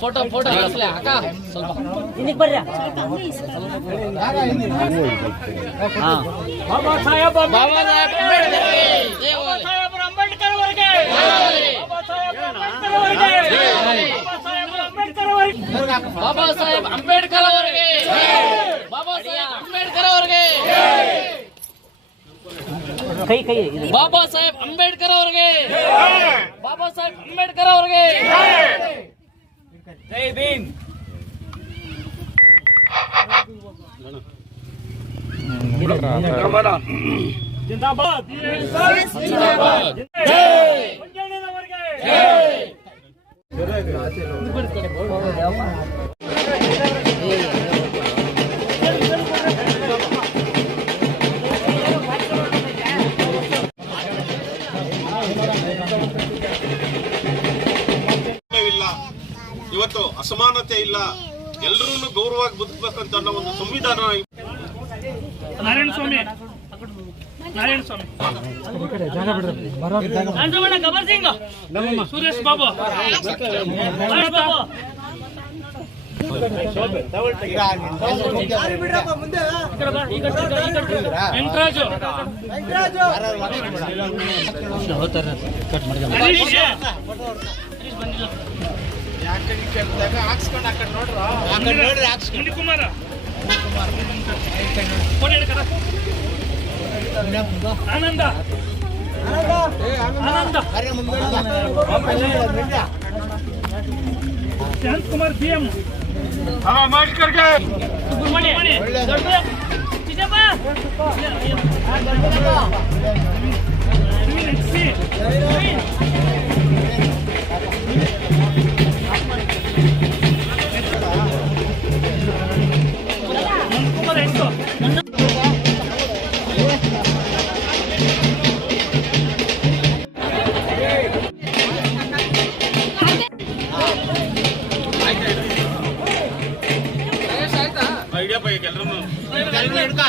Photo photo ಅಕ್ಕ ಸ್ವಲ್ಪ ಬಾಬಾ ಸಾಹೇಬ್ ಬಾಬಾ ಸಾಹೇಬ್ ಅಂಬೇಡ್ಕರ್ ಅವರಿಗೆ ಬಾಬಾ ಸಾಹೇಬ್ ಅಂಬೇಡ್ಕರ್ ಅವರಿಗೆ ಬಾಬಾ ಸಾಹೇಬ್ ಅಂಬೇಡ್ಕರ್ ಅವರಿಗೆ ಬಾಬಾ ಸಾಹೇಬ್ ಅಂಬೇಡ್ಕರ್ ಅವರಿಗೆ ಕೈ ಕೈ ಬಾಬಾ ಸಾಹೇಬ್ ಅಂಬೇಡ್ಕರ್ ಅವರಿಗೆ ಬಾಬಾ ಸಾಹೇಬ್ ಅಂಬೇಡ್ಕರ್ ಅವರಿಗೆ ಜೈ ಭೀಮ್ ಜಿಂದಾಬಾದ್ ಜಿಂದಾಬಾದ್ ಮುಂಜಾನೆಯವರೆಗೆ ಇವತ್ತು ಅಸಮಾನತೆ ಇಲ್ಲ. ಎಲ್ಲರೂ ಗೌರವವಾಗಿ ಬದುಕಬೇಕಂತ ಅನ್ನೋ ಒಂದು ಸಂವಿಧಾನ ಸುರೇಶ್ ಬಾಬು. ಕಡೆ ಬಾ, ಈ ಕಡೆ, ಈ ಕಡೆ, ಈ ಕಡೆ. ವೆಂಕಟರಾಜು ಹರೀಶ್ ಹರೀಶ್ ಬಂದಿಲ್ಲ ಮುನಿಕುಮಾರ. ಫೋನ್ ಹಿಡ್ಕರ. ಆನಂದ. ಆನಂದ. ಶಾಂತಕುಮಾರ್ ಬಿ ಎಂ ಅಂಬೇಡ್ಕರ್ಗೆ ಸುಬ್ರಹ್ಮಣ್ಯ. ದೊಡ್ಡ ಸಿ. ಐಡಿಯಾ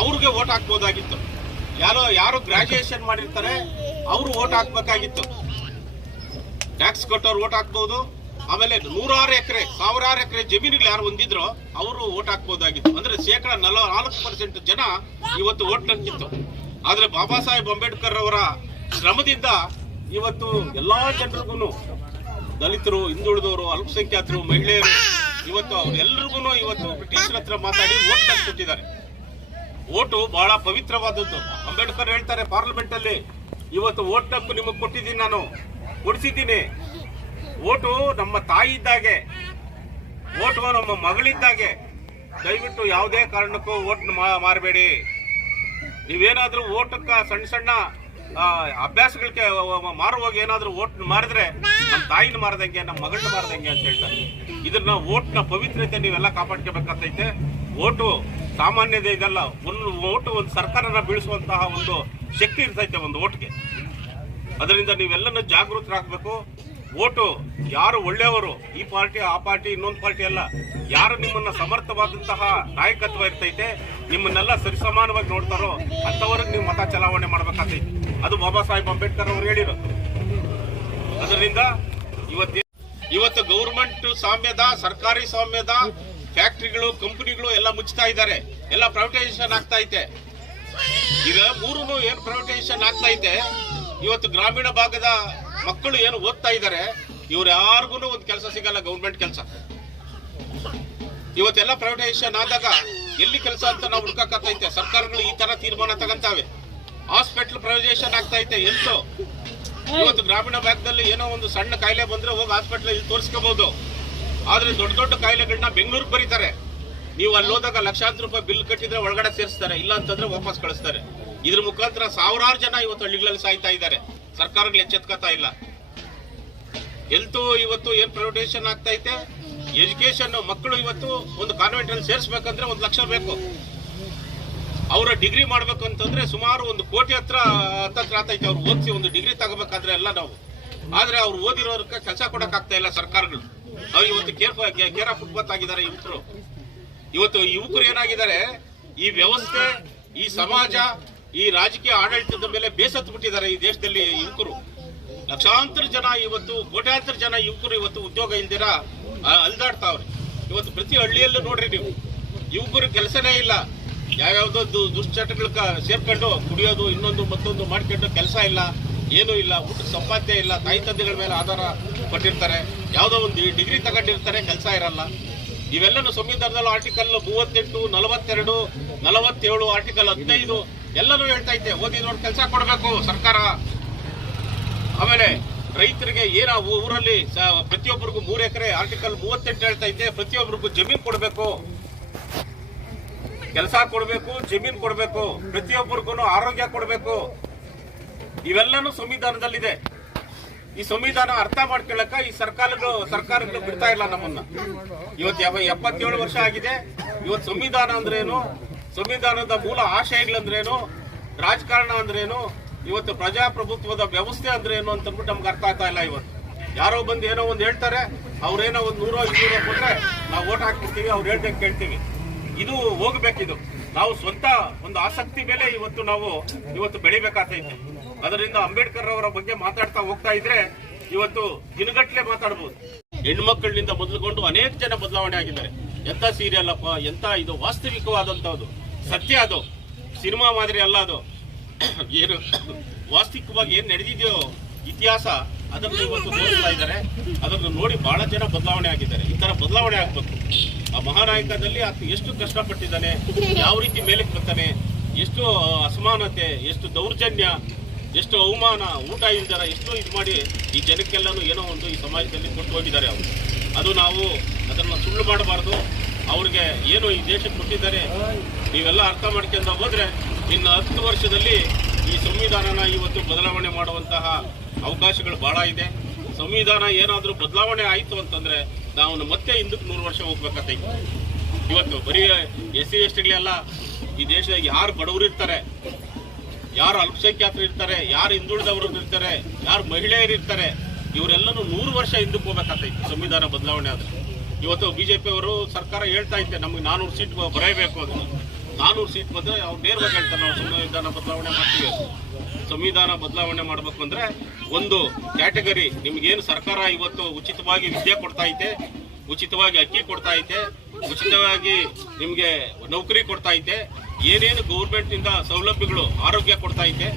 ಅವ್ರಿಗೆ ವೋಟ್ ಹಾಕ್ಬೋದಾಗಿತ್ತು. ಯಾರೋ, ಯಾರು ಗ್ರಾಜುಯೇಷನ್ ಮಾಡಿರ್ತಾರೆ, ಅವರು ವೋಟ್ ಹಾಕ್ಬೇಕಾಗಿತ್ತು. ಟ್ಯಾಕ್ಸ್ ಕೊಟ್ಟವ್ರು ವೋಟ್ ಹಾಕ್ಬೋದು. ಆಮೇಲೆ ನೂರಾರು ಎಕರೆ, ಸಾವಿರಾರು ಎಕರೆ ಜಮೀನುಗಳು ಯಾರು ಹೊಂದಿದ್ರೋ, ಅವರು ವೋಟ್ ಹಾಕ್ಬೋದಾಗಿತ್ತು. ಅಂದ್ರೆ ಶೇಕಡ ನಲ ನಾಲ್ಕು ಪರ್ಸೆಂಟ್ ಜನ ಇವತ್ತು ಓಟ್ ಹಾಕಿತ್ತು ಆದ್ರೆ ಬಾಬಾ ಸಾಹೇಬ್ ಅಂಬೇಡ್ಕರ್ ಅವರ ಶ್ರಮದಿಂದ ಇವತ್ತು ಎಲ್ಲಾ ಜನರಿಗೂ ದಲಿತರು, ಹಿಂದುಳಿದವರು, ಅಲ್ಪಸಂಖ್ಯಾತರು, ಮಹಿಳೆಯರು ಇವತ್ತು ಅವ್ರೆಲ್ರಿಗೂ ಇವತ್ತು ಬ್ರಿಟಿಷರ ಹತ್ರ ಮಾತಾಡಿ ವೋಟ್ ಕೊಟ್ಟಿದ್ದಾರೆ ಓಟು ಬಹಳ ಪವಿತ್ರವಾದದ್ದು. ಅಂಬೇಡ್ಕರ್ ಹೇಳ್ತಾರೆ ಪಾರ್ಲಿಮೆಂಟ್ ಅಲ್ಲಿ ಇವತ್ತು ಓಟ್ ಹಕ್ಕು ನಿಮಗೆ ಕೊಟ್ಟಿದ್ದೀನಿ ನಾನು. ಕೊಡಿಸಿದ್ದೀನಿ. ಓಟು ನಮ್ಮ ತಾಯಿ ಇದ್ದಾಗೆ, ಓಟು ನಮ್ಮ ಮಗಳಿದ್ದಾಗೆ. ದಯವಿಟ್ಟು ಯಾವುದೇ ಕಾರಣಕ್ಕೂ ಓಟ್ ಮಾರಬೇಡಿ. ನೀವೇನಾದ್ರೂ ಓಟಕ್ಕ ಸಣ್ಣ ಸಣ್ಣ ಅಭ್ಯಾಸಗಳಿಗೆ ಮಾರುವಾಗ ಏನಾದ್ರೂ ಓಟ್ ಮಾರಿದ್ರೆ ನಮ್ಮ ತಾಯಿನ ಮಾರದಂಗೆ ನಮ್ಮ ಮಗಳನ್ನ ಮಾರದಂಗೆ ಅಂತ ಹೇಳ್ತಾರೆ. ಇದನ್ನ ಓಟ್ನ ಪವಿತ್ರತೆ ನೀವೆಲ್ಲ ಕಾಪಾಡ್ಕೋಬೇಕಂತೈತೆ. ಓಟು ಸಾಮಾನ್ಯದ ಇದೆಲ್ಲ. ಒಂದು ಓಟು ಒಂದು ಸರ್ಕಾರನ ಬೀಳಿಸುವಂತಹ ಒಂದು ಶಕ್ತಿ ಇರ್ತೈತೆ ಒಂದು ಓಟ್ಗೆ. ಅದರಿಂದ ನೀವೆಲ್ಲನೂ ಜಾಗೃತರಾಗಬೇಕು. ಓಟು ಯಾರು ಒಳ್ಳೆಯವರು, ಈ ಪಾರ್ಟಿ, ಆ ಪಾರ್ಟಿ, ಇನ್ನೊಂದು ಪಾರ್ಟಿ ಅಲ್ಲ. ಯಾರು ನಿಮ್ಮನ್ನ ಸಮರ್ಥವಾದಂತಹ ನಾಯಕತ್ವ ಇರ್ತೈತೆ, ನಿಮ್ಮನ್ನೆಲ್ಲ ಸರಿಸಮಾನವಾಗಿ ನೋಡ್ತಾರೋ ಅಂತವ್ರಿಗೆ ನೀವು ಮತ ಚಲಾವಣೆ ಮಾಡ್ಬೇಕಾಗ್ತೈತಿ. ಅದು ಬಾಬಾ ಸಾಹೇಬ್ ಅಂಬೇಡ್ಕರ್ ಅವರು ಹೇಳಿರೋದು. ಅದರಿಂದ ಇವತ್ತು ಇವತ್ತು ಗೌರ್ಮೆಂಟ್ ಸ್ವಾಮ್ಯದ, ಸರ್ಕಾರಿ ಸ್ವಾಮ್ಯದ, ಫ್ಯಾಕ್ಟ್ರಿಗಳು, ಕಂಪನಿಗಳು ಎಲ್ಲ ಮುಚ್ಚತಾ ಇದ್ದಾರೆ. ಎಲ್ಲ ಪ್ರೈವೇಟೈಸೇಷನ್ ಆಗ್ತಾ ಐತೆ. ಈಗ ಮೂರು ಏನು ಪ್ರೈವೇಟೈಸೇಷನ್ ಆಗ್ತಾ ಐತೆ? ಇವತ್ತು ಗ್ರಾಮೀಣ ಭಾಗದ ಮಕ್ಕಳು ಏನು ಓದ್ತಾ ಇದ್ದಾರೆ? ಇವ್ರು ಯಾರಿಗೂ ಒಂದು ಕೆಲಸ ಸಿಗಲ್ಲ, ಗೌರ್ಮೆಂಟ್ ಕೆಲಸ. ಇವತ್ತೆಲ್ಲ ಪ್ರೈವೇಟೈಸೇಷನ್ ಆದಾಗ ಎಲ್ಲಿ ಕೆಲಸ ಅಂತ ನಾವು ಹುಡುಕಕ್ಕೈತೆ ಸರ್ಕಾರಗಳು ಈ ತರ ತೀರ್ಮಾನ ತಗಂತಾವೆ. ಹಾಸ್ಪಿಟಲ್ ಪ್ರೈವೇಟೈಸೇಷನ್ ಆಗ್ತಾ ಐತೆ ಎಂತೋ. ಇವತ್ತು ಗ್ರಾಮೀಣ ಭಾಗದಲ್ಲಿ ಏನೋ ಒಂದು ಸಣ್ಣ ಕಾಯಿಲೆ ಬಂದ್ರೆ ಹೋಗಿ ಹಾಸ್ಪಿಟಲ್ ತೋರಿಸ್ಕೋಬಹುದು ಆದ್ರೆ ದೊಡ್ಡ ದೊಡ್ಡ ಕಾಯಿಲೆಗಳನ್ನ ಬೆಂಗಳೂರಿಗೆ ಬರೀತಾರೆ. ನೀವು ಅಲ್ಲಿ ಹೋದಾಗ ಲಕ್ಷಾಂತರ ರೂಪಾಯಿ ಬಿಲ್ ಕಟ್ಟಿದ್ರೆ ಒಳಗಡೆ ಸೇರಿಸ್ತಾರೆ. ಇಲ್ಲ ಅಂತಂದ್ರೆ ವಾಪಸ್ ಕಳಿಸ್ತಾರೆ. ಇದ್ರ ಮುಖಾಂತರ ಸಾವಿರಾರು ಜನ ಇವತ್ತು ಹಳ್ಳಿಗಳಲ್ಲಿ ಸಾಯ್ತಾ ಇದ್ದಾರೆ. ಸರ್ಕಾರಗಳು ಎಚ್ಚೆತ್ಕೋತಾ ಇಲ್ಲ. ಹೆಲ್ತ್ ಇವತ್ತು ಏನ್ ಪ್ರೈವೇಟೈಸೇಷನ್ ಆಗ್ತೈತೆ ಎಜುಕೇಶನ್ ಮಕ್ಕಳು ಇವತ್ತು ಒಂದು ಕಾನ್ವೆಂಟ್ ಅಲ್ಲಿ ಸೇರಿಸ್ಬೇಕಂದ್ರೆ ಒಂದು ಲಕ್ಷ ಬೇಕು. ಅವರ ಡಿಗ್ರಿ ಮಾಡ್ಬೇಕು ಅಂತಂದ್ರೆ ಸುಮಾರು ಒಂದು ಕೋಟಿ ಹತ್ರ ಹತ್ತತ್ರ ಆತೈತೆ. ಅವ್ರು ಓದಿಸಿ ಒಂದು ಡಿಗ್ರಿ ತಗೋಬೇಕಾದ್ರೆ ಎಲ್ಲ ನಾವು. ಆದ್ರೆ ಅವ್ರು ಓದಿರೋರ್ಗೆ ಕೆಲಸ ಕೊಡಕ್ ಆಗ್ತಾ ಇಲ್ಲ ಸರ್ಕಾರಗಳು. ಅವ್ರು ಇವತ್ತು ಕೇರ್ ಫುಟ್ಬಾತ್ ಆಗಿದ್ದಾರೆ ಯುವಕರು. ಇವತ್ತು ಯುವಕರು ಏನಾಗಿದ್ದಾರೆ, ಈ ವ್ಯವಸ್ಥೆ, ಈ ಸಮಾಜ, ಈ ರಾಜಕೀಯ ಆಡಳಿತದ ಮೇಲೆ ಬೇಸತ್ತು ಬಿಟ್ಟಿದ್ದಾರೆ ಈ ದೇಶದಲ್ಲಿ ಯುವಕರು. ಲಕ್ಷಾಂತರ ಜನ ಇವತ್ತು, ಕೋಟ್ಯಾಂತರ ಜನ ಯುವಕರು ಇವತ್ತು ಉದ್ಯೋಗ ಇಲ್ದಿರ ಅಲ್ದಾಡ್ತಾವ್ರೆ. ಇವತ್ತು ಪ್ರತಿ ಹಳ್ಳಿಯಲ್ಲೂ ನೋಡ್ರಿ ನೀವು. ಯುವಕರು ಕೆಲಸನೇ ಇಲ್ಲ. ಯಾವ್ಯಾವ್ದೋ ದುಶ್ಚಟಗಳ ಸೇರ್ಕೊಂಡು ಕುಡಿಯೋದು, ಇನ್ನೊಂದು ಮತ್ತೊಂದು ಮಾಡ್ಕೊಂಡು ಕೆಲಸ ಇಲ್ಲ, ಏನೂ ಇಲ್ಲ ಊಟ ಸಂಪಾದ್ಯ ಇಲ್ಲ, ತಾಯಿ ತಂದೆಗಳ ಮೇಲೆ ಆಧಾರ ಪಟ್ಟಿರ್ತಾರೆ ಯಾವುದೋ ಒಂದು ಡಿಗ್ರಿ ತಗೊಂಡಿರ್ತಾರೆ, ಕೆಲಸ ಇರಲ್ಲ. ಇವೆಲ್ಲನೂ ಸಂವಿಧಾನದಲ್ಲಿ ಆರ್ಟಿಕಲ್ ಮೂವತ್ತೆಂಟು, ನಲವತ್ತೆರಡು, ನಲವತ್ತೇಳು ಆರ್ಟಿಕಲ್ ಹದಿನೈದು, ಎಲ್ಲನೂ ಹೇಳ್ತಾ ಓದಿ ನೋಡಿ ಕೆಲಸ ಕೊಡಬೇಕು ಸರ್ಕಾರ. ಆಮೇಲೆ ರೈತರಿಗೆ ಏನ ಊರಲ್ಲಿ ಪ್ರತಿಯೊಬ್ಬರಿಗೂ ಮೂರು ಎಕರೆ ಆರ್ಟಿಕಲ್ ಮೂವತ್ತೆಂಟು ಹೇಳ್ತಾ ಇದ್ದೆ. ಪ್ರತಿಯೊಬ್ಬರಿಗೂ ಜಮೀನು ಕೊಡಬೇಕು. ಕೆಲಸ ಕೊಡಬೇಕು, ಜಮೀನು ಕೊಡಬೇಕು ಪ್ರತಿಯೊಬ್ಬರಿಗೂ ಆರೋಗ್ಯ ಕೊಡಬೇಕು. ಇವೆಲ್ಲನೂ ಸಂವಿಧಾನದಲ್ಲಿದೆ. ಈ ಸಂವಿಧಾನ ಅರ್ಥ ಮಾಡ್ಕೊಳ್ಳಕ ಈ ಸರ್ಕಾರಗಳು ಸರ್ಕಾರಗಳು ಬಿಡ್ತಾ ಇಲ್ಲ ನಮ್ಮನ್ನ. ಇವತ್ತು ಯಾವ ಎಪ್ಪತ್ತೇಳು ವರ್ಷ ಆಗಿದೆ. ಇವತ್ತು ಸಂವಿಧಾನ ಅಂದ್ರೇನು? ಸಂವಿಧಾನದ ಮೂಲ ಆಶಯಗಳಂದ್ರೇನು? ರಾಜಕಾರಣ ಅಂದ್ರೇನು? ಇವತ್ತು ಪ್ರಜಾಪ್ರಭುತ್ವದ ವ್ಯವಸ್ಥೆ ಅಂದ್ರೇನು ಅಂತ ಅಂದ್ಬಿಟ್ಟು ನಮ್ಗೆ ಅರ್ಥ ಆಗ್ತಾ ಇಲ್ಲ ಇವತ್ತು. ಯಾರೋ ಬಂದು ಏನೋ ಒಂದು ಹೇಳ್ತಾರೆ, ಅವ್ರೇನೋ ಒಂದು ನೂರೋ, ಇನ್ನೂರೋ ಕೊಟ್ಟರೆ ನಾವು ಓಟ್ ಹಾಕ್ಬಿಡ್ತೀವಿ, ಅವ್ರು ಹೇಳ್ದಂಗೆ ಕೇಳ್ತೀವಿ. ಇದು ಹೋಗ್ಬೇಕಿದು. ನಾವು ಸ್ವಂತ ಒಂದು ಆಸಕ್ತಿ ಮೇಲೆ ಇವತ್ತು ನಾವು ಇವತ್ತು ಬೆಳಿಬೇಕಾಗ್ತೈತೆ ಅದರಿಂದ ಅಂಬೇಡ್ಕರ್ ಅವರ ಬಗ್ಗೆ ಮಾತಾಡ್ತಾ ಹೋಗ್ತಾ ಇದ್ರೆ ಇವತ್ತು ದಿನಗಟ್ಲೆ ಮಾತಾಡ್ಬೋದು. ಹೆಣ್ಮಕ್ಳಿಂದ ಮೊದಲುಕೊಂಡು ಅನೇಕ ಜನ ಬದಲಾವಣೆ ಆಗಿದ್ದಾರೆ. ಎಂತ ಸೀರಿಯಲ್ ಅಪ್ಪ ಎಂತ ಇದು ವಾಸ್ತವಿಕವಾದಂತದ್ದು ಸತ್ಯ ಅದು. ಸಿನಿಮಾ ಮಾದರಿ ಅಲ್ಲ ಅದು. ಏನು, ವಾಸ್ತವಿಕವಾಗಿ ಏನ್ ನಡೆದಿದೆಯೋ ಇತಿಹಾಸ, ಅದನ್ನು ಇವತ್ತು ನೋಡ್ತಾ ಇದ್ದಾರೆ. ಅದನ್ನು ನೋಡಿ ಬಹಳ ಜನ ಬದಲಾವಣೆ ಆಗಿದ್ದಾರೆ. ಈ ತರ ಬದಲಾವಣೆ ಆಗ್ಬೇಕು. ಆ ಮಹಾನಾಯಕದಲ್ಲಿ ಆತ ಎಷ್ಟು ಕಷ್ಟಪಟ್ಟಿದ್ದಾನೆ, ಯಾವ ರೀತಿ ಮೇಲಕ್ಕೆ ಬರ್ತಾನೆ, ಎಷ್ಟು ಅಸಮಾನತೆ, ಎಷ್ಟು ದೌರ್ಜನ್ಯ, ಎಷ್ಟು ಅವಮಾನ, ಊಟ ಇಲ್ದಾರ ಎಷ್ಟು ಇದು ಮಾಡಿ ಈ ಜನಕ್ಕೆಲ್ಲನೂ ಏನೋ ಒಂದು ಈ ಸಮಾಜದಲ್ಲಿ ಕೊಟ್ಟು ಹೋಗಿದ್ದಾರೆ ಅವರು. ಅದು ನಾವು ಅದನ್ನು ಸುಳ್ಳು ಮಾಡಬಾರ್ದು. ಅವ್ರಿಗೆ ಏನು ಈ ದೇಶಕ್ಕೆ ಕೊಟ್ಟಿದ್ದಾರೆ, ನೀವೆಲ್ಲ ಅರ್ಥ ಮಾಡ್ಕೊಂಡು ಹೋದ್ರೆ ಇನ್ನು ಹತ್ತು ವರ್ಷದಲ್ಲಿ ಈ ಸಂವಿಧಾನನ ಇವತ್ತು ಬದಲಾವಣೆ ಮಾಡುವಂತಹ ಅವಕಾಶಗಳು ಬಹಳ ಇದೆ. ಸಂವಿಧಾನ ಏನಾದರೂ ಬದಲಾವಣೆ ಆಯಿತು ಅಂತಂದ್ರೆ ನಾವು ಮತ್ತೆ ಹಿಂದಕ್ಕೆ ನೂರು ವರ್ಷ ಹೋಗ್ಬೇಕಂತ ಇವತ್ತು ಬರೀ ಎಸ್ ಸಿ ಎಸ್ ಈ ದೇಶದಾಗ ಯಾರು ಬಡವರು ಇರ್ತಾರೆ, ಯಾರು ಅಲ್ಪಸಂಖ್ಯಾತರು ಇರ್ತಾರೆ, ಯಾರು ಹಿಂದುಳಿದವರು ಇರ್ತಾರೆ, ಯಾರು ಮಹಿಳೆಯರು ಇರ್ತಾರೆ, ಇವರೆಲ್ಲನೂ ನೂರು ವರ್ಷ ಹಿಂದಕ್ಕೆ ಹೋಗ್ಬೇಕಂತ ಸಂವಿಧಾನ ಬದಲಾವಣೆ ಆದ್ರೆ. ಇವತ್ತು ಬಿಜೆಪಿ ಅವರು ಸರ್ಕಾರ ಹೇಳ್ತಾ ಇದ್ದೆ ನಮಗೆ ನಾನೂರು ಸೀಟ್ ಬರೆಯಬೇಕು ಅಂತ. ನಾನೂರು ಸೀಟ್ ಬಂದ್ರೆ ಅವ್ರು ನೇರವಾಗಿ ಹೇಳ್ತಾರೆ, ನಾವು ಸಂವಿಧಾನ ಬದಲಾವಣೆ ಮಾಡ್ತೀವಿ ಸಂವಿಧಾನ ಬದಲಾವಣೆ ಮಾಡ್ಬೇಕು ಅಂದ್ರೆ ಒಂದು ಕ್ಯಾಟಗರಿ ನಿಮ್ಗೇನು ಸರ್ಕಾರ ಇವತ್ತು ಉಚಿತವಾಗಿ ವಿದ್ಯೆ ಕೊಡ್ತಾ ಐತೆ, ಉಚಿತವಾಗಿ ಅಕ್ಕಿ ಕೊಡ್ತಾ ಐತೆ, ಉಚಿತವಾಗಿ ನಿಮ್ಗೆ ನೌಕರಿ ಕೊಡ್ತಾ ಐತೆ, ಏನೇನು ಗೌರ್ಮೆಂಟ್ ಇಂದ ಸೌಲಭ್ಯಗಳು, ಆರೋಗ್ಯ ಕೊಡ್ತಾ ಐತೆ,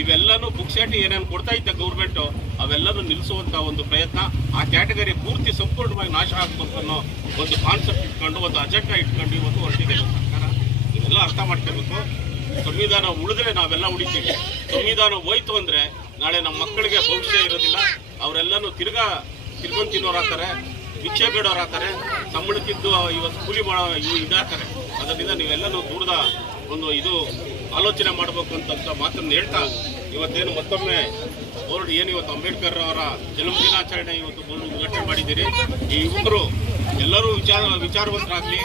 ಇವೆಲ್ಲನೂ ಬುಕ್ಸೆಟ್ ಏನೇನು ಕೊಡ್ತಾ ಇದ್ದ ಗೌರ್ಮೆಂಟು, ಅವೆಲ್ಲನೂ ನಿಲ್ಲಿಸುವಂತ ಒಂದು ಪ್ರಯತ್ನ, ಆ ಕ್ಯಾಟಗರಿ ಪೂರ್ತಿ ಸಂಪೂರ್ಣವಾಗಿ ನಾಶ ಆಗ್ಬೇಕು ಅನ್ನೋ ಒಂದು ಕಾನ್ಸೆಪ್ಟ್ ಇಟ್ಕೊಂಡು, ಒಂದು ಅಜೆಂಡಾ ಇಟ್ಕೊಂಡು ಇವತ್ತು ಹೊರಟಿದೆ ಇವೆಲ್ಲ ಅರ್ಥ ಮಾಡ್ಕೋಬೇಕು. ಸಂವಿಧಾನ ಉಳಿದ್ರೆ ನಾವೆಲ್ಲ ಉಳಿತೀವಿ. ಸಂವಿಧಾನ ಹೋಯ್ತು ಅಂದ್ರೆ ನಾಳೆ ನಮ್ಮ ಮಕ್ಕಳಿಗೆ ಭವಿಷ್ಯ ಇರೋದಿಲ್ಲ. ಅವರೆಲ್ಲನೂ ತಿರ್ಗಾ ತಿರ್ಗೊಂಡ್ ತಿನ್ನೋರಾಗ್ತಾರೆ ಭಿಕ್ಷೆ ಬೇಡೋರಾಗ್ತಾರೆ ತಿದ್ದು ಇವತ್ತು ಕೂಲಿ ಮಾಡೋ ಇವು ಇದಾಗ್ತಾರೆ ಅದರಿಂದ ನೀವೆಲ್ಲನೂ ದೂರದ ಒಂದು ಇದು ಆಲೋಚನೆ ಮಾಡಬೇಕು ಅಂತ ಮಾತನ್ನು ಹೇಳ್ತಾ ಇವತ್ತೇನು ಮತ್ತೊಮ್ಮೆ ಬೋರ್ಡ್ ಏನು ಇವತ್ತು ಅಂಬೇಡ್ಕರ್ ಅವರ ಜನ್ಮ ದಿನಾಚರಣೆ ಇವತ್ತು ಬೋರ್ಡ್ ಉದ್ಘಾಟನೆ ಮಾಡಿದ್ದೀರಿ. ಈ ಯುವಕರು ಎಲ್ಲರೂ ವಿಚಾರ ವಿಚಾರವಂತರಾಗ್ಲಿ.